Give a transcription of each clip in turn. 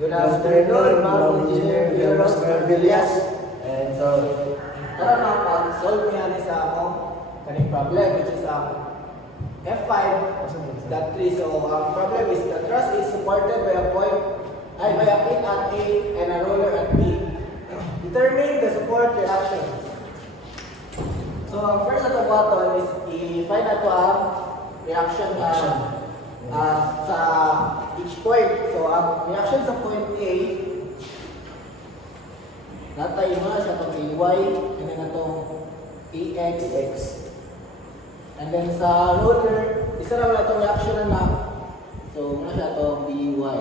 Good afternoon, Ma'am Engineer Villeros Carvillas. And so, Tara na, pag-solve niya sa akong kaning problem, which is F5.3. So, ang problem is the truss is supported by a by a pin at A and a roller at B. Determine the support reaction. So, ang first at the bottom is i-find nato ang reaction sa each point. So, ang reaction sa point A, natay mo na siya itong AY, and then itong AX. And then sa roller, isa na wala itong reaction na. So, muna siya itong BY.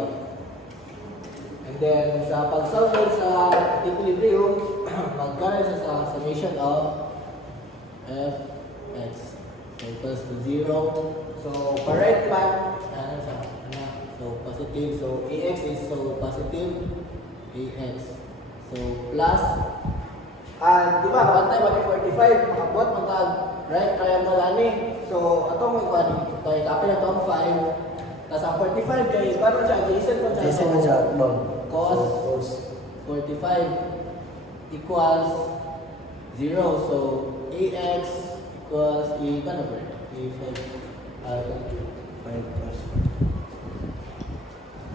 And then sa pag-solve sa equilibrium, magkano siya sa summation of Fx. So, equals to 0. So, per right plan, so positive. So, AX is so positive. AX. So, plus. Di ba, pantay mag-45, makabot, magkag right triangle ani. So, atong ikuan, kay copy na itong 5. Tapos ang 45 kay, paano siya, adjacent pa siya. Jason na siya, ma'am. Cos 45 equals 0. So, AX equals, i-ano ba? I-5.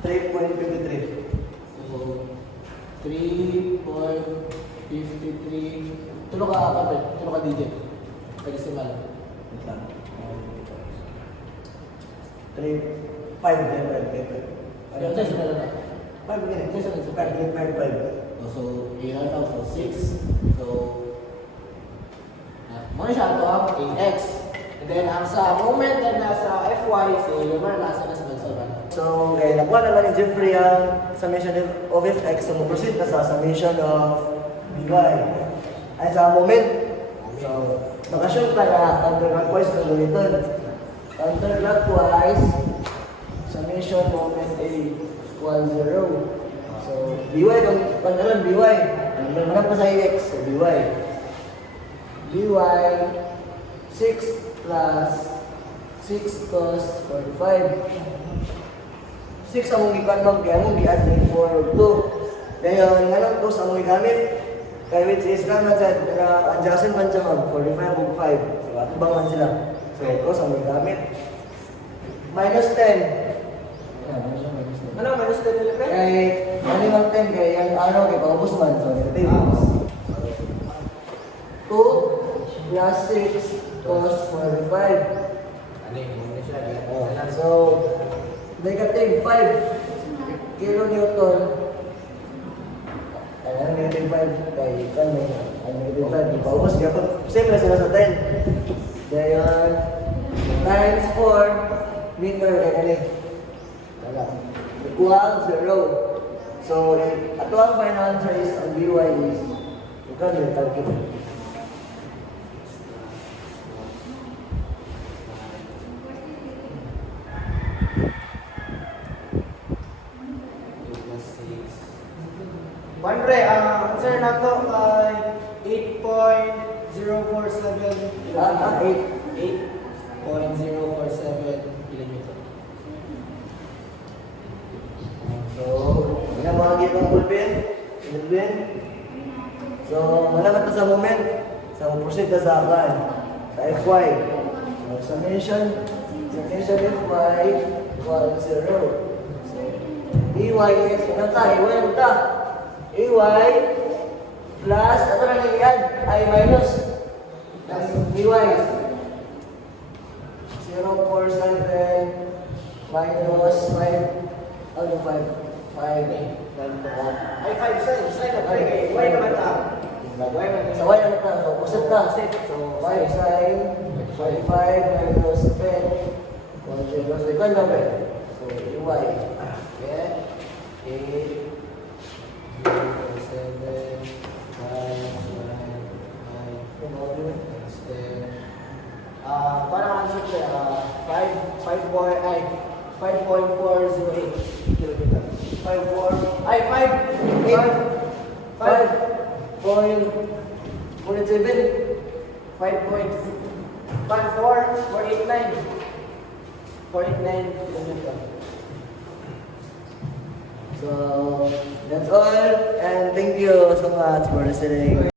3.53. So, 3.53. Tulog ka DJ. Pag-isimal. Wait lang. 3, 5. Yung decimal na. 5 ganit. Decimal. 5. So, ilan daw? So, 6. So, muna siya ito ang AX. And then, ang sa moment na nasa FY, so, yung mga nasa sa nagsasaran. So, okay, nakuha naman ni Jeffrey ang summation of fx. So, mag-proceed na sa summation of by. Ay, sa moment. So, makashoot na counterclockwise na gamitin. Counterclockwise, summation moment A equals 0. So, by kung pandalan, by. Manap pa sa AX, so by. By 6 plus 6 cos 45. 6 ang mong ikan mag kaya mong i-add na 4 2. Ngayon, ngayon to sa mong gamit. Kaya which is na adjacent man siya mag 45 o 5. So, atubangan sila. So, ito sa mong gamit. Minus 10. Ano, minus 10 nila pa? Kay, ano yung 10 kay yung araw kay pangubos man. So, negative. 2 plus 6 cos 45. Ano yung siya? So, negative 5 kilonewton. Ayan, negative 5 kay kan may negative 5. Paubos kapag same na sila sa 10. Dayon, times 4 meter kay kani. Wala. Equal 0. So, ato ang final answer is ang by is ikaw may calculate. Pre, ang answer na to ay 8.047 kilometer. So, minamahagi ng bulbin. So, malaman na sa moment. So, proceed na sa akan. Sa FY. So, summation FY equals 0. So, BY is, ano ta? AY mo ta? AY plus, ano na yan? I minus. BY. 047 minus 5. Ano 5? 5. Ay, 5 side. Okay, why naman ta? Sa Y naman ta. So, pusat ka. So, 5 sin 45 minus 10. 1 0. So, ikaw naman. So, AY. Okay. 8 0 7 parang answer siya, 5.408 kilometer. 489 kilometer. So, So, that's all. And thank you so much for listening.